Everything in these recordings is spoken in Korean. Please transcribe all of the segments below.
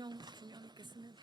조명 겠습니다.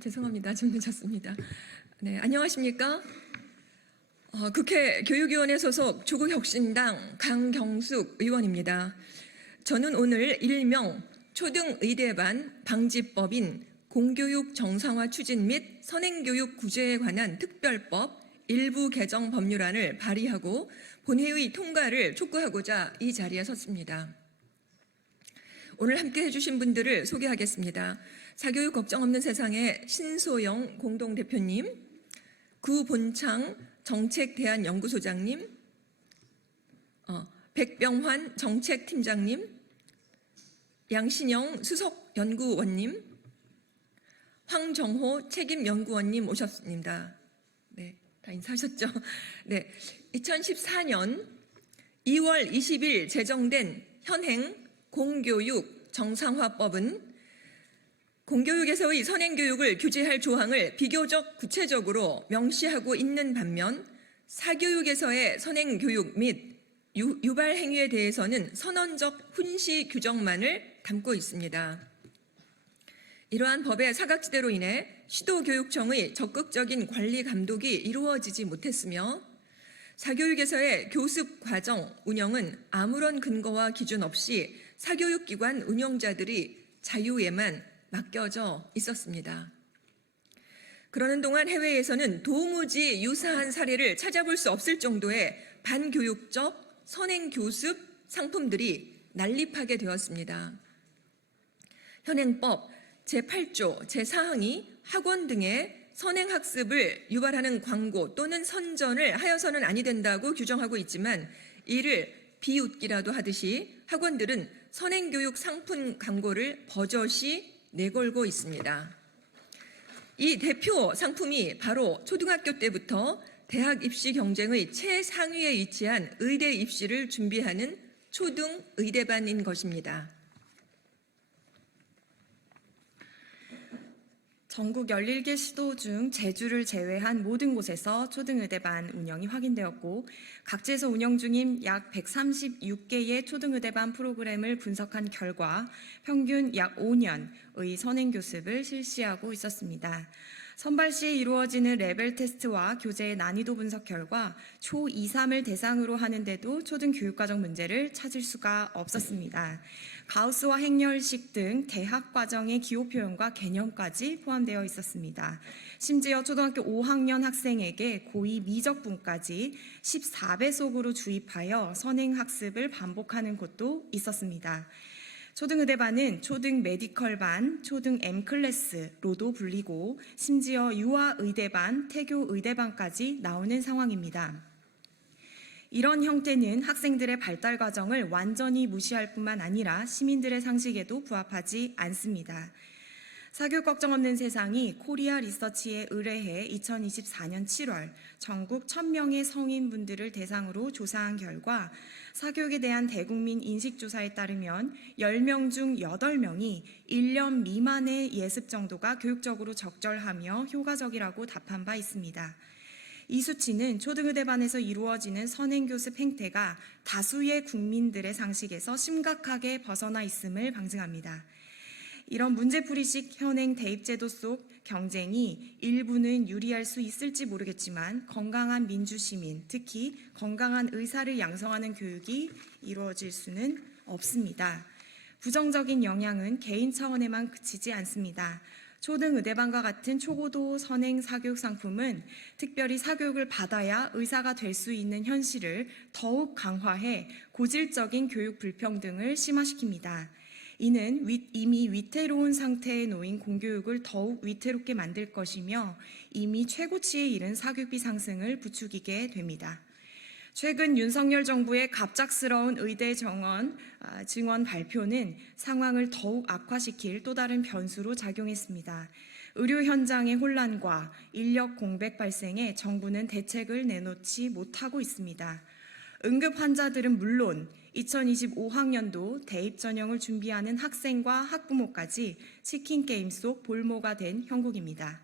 죄송합니다. 좀 늦었습니다. 네, 안녕하십니까? 국회 교육위원회 소속 조국혁신당 강경숙 의원입니다. 저는 오늘 일명 초등의대반 방지법인 공교육 정상화 추진 및 선행교육 구제에 관한 특별법 일부 개정 법률안을 발의하고 본회의 통과를 촉구하고자 이 자리에 섰습니다. 오늘 함께 해주신 분들을 소개하겠습니다. 사교육 걱정 없는 세상의 신소영 공동대표님, 구본창 정책대안연구소장님, 백병환 정책팀장님, 양신영 수석연구원님, 황정호 책임연구원님 오셨습니다. 네, 다 인사하셨죠? 네, 2014년 2월 20일 제정된 현행 공교육 정상화법은 공교육에서의 선행교육을 규제할 조항을 비교적 구체적으로 명시하고 있는 반면 사교육에서의 선행교육 및 유발 행위에 대해서는 선언적 훈시 규정만을 담고 있습니다. 이러한 법의 사각지대로 인해 시도교육청의 적극적인 관리 감독이 이루어지지 못했으며 사교육에서의 교습 과정 운영은 아무런 근거와 기준 없이 사교육기관 운영자들이 자유에만 맡겨져 있었습니다. 그러는 동안 해외에서는 도무지 유사한 사례를 찾아볼 수 없을 정도의 반교육적 선행교습 상품들이 난립하게 되었습니다. 현행법 제8조 제4항이 학원 등의 선행학습을 유발하는 광고 또는 선전을 하여서는 아니 된다고 규정하고 있지만 이를 비웃기라도 하듯이 학원들은 선행교육 상품 광고를 버젓이 내걸고 있습니다. 이 대표 상품이 바로 초등학교 때부터 대학 입시 경쟁의 최상위에 위치한 의대 입시를 준비하는 초등의대반인 것입니다. 전국 11개 시도 중 제주를 제외한 모든 곳에서 초등의대반 운영이 확인되었고 각지에서 운영 중인 약 136개의 초등의대반 프로그램을 분석한 결과 평균 약 5년의 선행교습을 실시하고 있었습니다. 선발 시에 이루어지는 레벨 테스트와 교재의 난이도 분석 결과 초 2, 3을 대상으로 하는데도 초등교육과정 문제를 찾을 수가 없었습니다. 가우스와 행렬식 등 대학 과정의 기호 표현과 개념까지 포함되어 있었습니다. 심지어 초등학교 5학년 학생에게 고2 미적분까지 14배속으로 주입하여 선행학습을 반복하는 곳도 있었습니다. 초등의대반은 초등 메디컬반, 초등 M클래스로도 불리고 심지어 유아의대반, 태교의대반까지 나오는 상황입니다. 이런 형태는 학생들의 발달 과정을 완전히 무시할 뿐만 아니라 시민들의 상식에도 부합하지 않습니다. 사교육 걱정 없는 세상이 코리아 리서치에 의뢰해 2024년 7월 전국 1000명의 성인분들을 대상으로 조사한 결과 사교육에 대한 대국민 인식조사에 따르면 10명 중 8명이 1년 미만의 예습 정도가 교육적으로 적절하며 효과적이라고 답한 바 있습니다. 이 수치는 초등의대반에서 이루어지는 선행교습 행태가 다수의 국민들의 상식에서 심각하게 벗어나 있음을 방증합니다. 이런 문제풀이식 현행 대입제도 속 경쟁이 일부는 유리할 수 있을지 모르겠지만 건강한 민주시민, 특히 건강한 의사를 양성하는 교육이 이루어질 수는 없습니다. 부정적인 영향은 개인 차원에만 그치지 않습니다. 초등의대반과 같은 초고도 선행 사교육 상품은 특별히 사교육을 받아야 의사가 될 수 있는 현실을 더욱 강화해 고질적인 교육 불평등을 심화시킵니다. 이는 이미 위태로운 상태에 놓인 공교육을 더욱 위태롭게 만들 것이며 이미 최고치에 이른 사교육비 상승을 부추기게 됩니다. 최근 윤석열 정부의 갑작스러운 의대 증원 발표는 상황을 더욱 악화시킬 또 다른 변수로 작용했습니다. 의료 현장의 혼란과 인력 공백 발생에 정부는 대책을 내놓지 못하고 있습니다. 응급 환자들은 물론 2025학년도 대입 전형을 준비하는 학생과 학부모까지 치킨 게임 속 볼모가 된 형국입니다.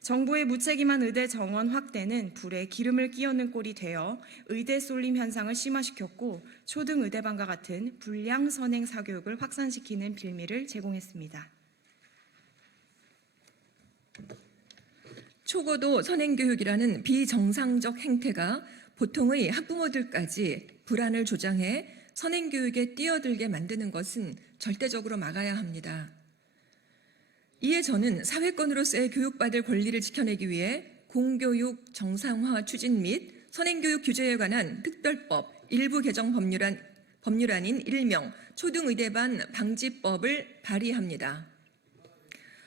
정부의 무책임한 의대 정원 확대는 불에 기름을 끼얹는 꼴이 되어 의대 쏠림 현상을 심화시켰고 초등의대반과 같은 불량 선행 사교육을 확산시키는 빌미를 제공했습니다. 초고도 선행교육이라는 비정상적 행태가 보통의 학부모들까지 불안을 조장해 선행교육에 뛰어들게 만드는 것은 절대적으로 막아야 합니다. 이에 저는 사회권으로서의 교육받을 권리를 지켜내기 위해 공교육 정상화 추진 및 선행교육 규제에 관한 특별법 일부 개정 법률안인 일명 초등의대반 방지법을 발의합니다.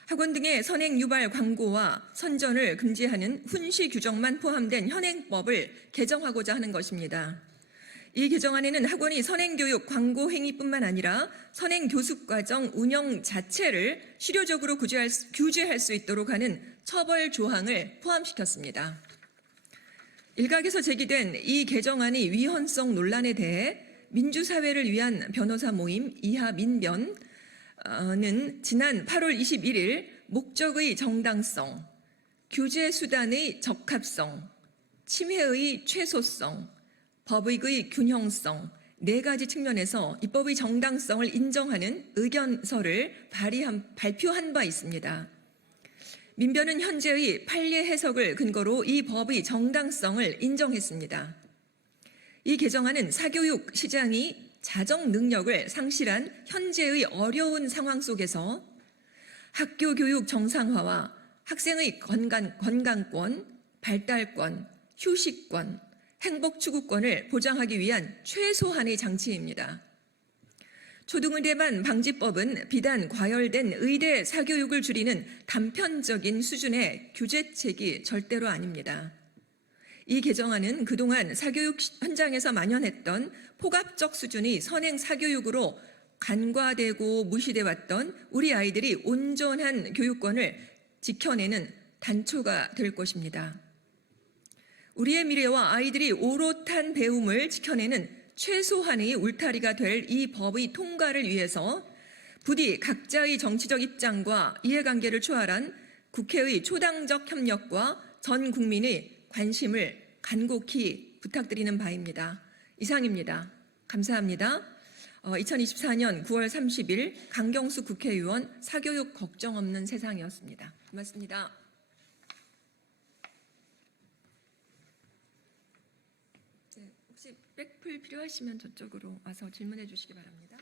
학원 등의 선행 유발 광고와 선전을 금지하는 훈시 규정만 포함된 현행법을 개정하고자 하는 것입니다. 이 개정안에는 학원이 선행교육 광고 행위뿐만 아니라 선행교습과정 운영 자체를 실효적으로 규제할 수 있도록 하는 처벌 조항을 포함시켰습니다. 일각에서 제기된 이 개정안의 위헌성 논란에 대해 민주사회를 위한 변호사 모임 이하민변은 지난 8월 21일 목적의 정당성, 규제 수단의 적합성, 침해의 최소성, 법익의 균형성 4가지 측면에서 입법의 정당성을 인정하는 의견서를 발표한 바 있습니다. 민변은 현재의 판례 해석을 근거로 이 법의 정당성을 인정했습니다. 이 개정안은 사교육 시장이 자정 능력을 상실한 현재의 어려운 상황 속에서 학교 교육 정상화와 학생의 건강권, 발달권, 휴식권, 행복 추구권을 보장하기 위한 최소한의 장치입니다. 초등의대반 방지법은 비단 과열된 의대 사교육을 줄이는 단편적인 수준의 규제책이 절대로 아닙니다. 이 개정안은 그동안 사교육 현장에서 만연했던 폭압적 수준의 선행 사교육으로 간과되고 무시돼 왔던 우리 아이들이 온전한 교육권을 지켜내는 단초가 될 것입니다. 우리의 미래와 아이들이 오롯한 배움을 지켜내는 최소한의 울타리가 될 이 법의 통과를 위해서 부디 각자의 정치적 입장과 이해관계를 초월한 국회의 초당적 협력과 전 국민의 관심을 간곡히 부탁드리는 바입니다. 이상입니다. 감사합니다. 2024년 9월 30일 강경수 국회의원 사교육 걱정 없는 세상이었습니다. 고맙습니다. 혹시 백풀 필요하시면 저쪽으로 와서 질문해 주시기 바랍니다.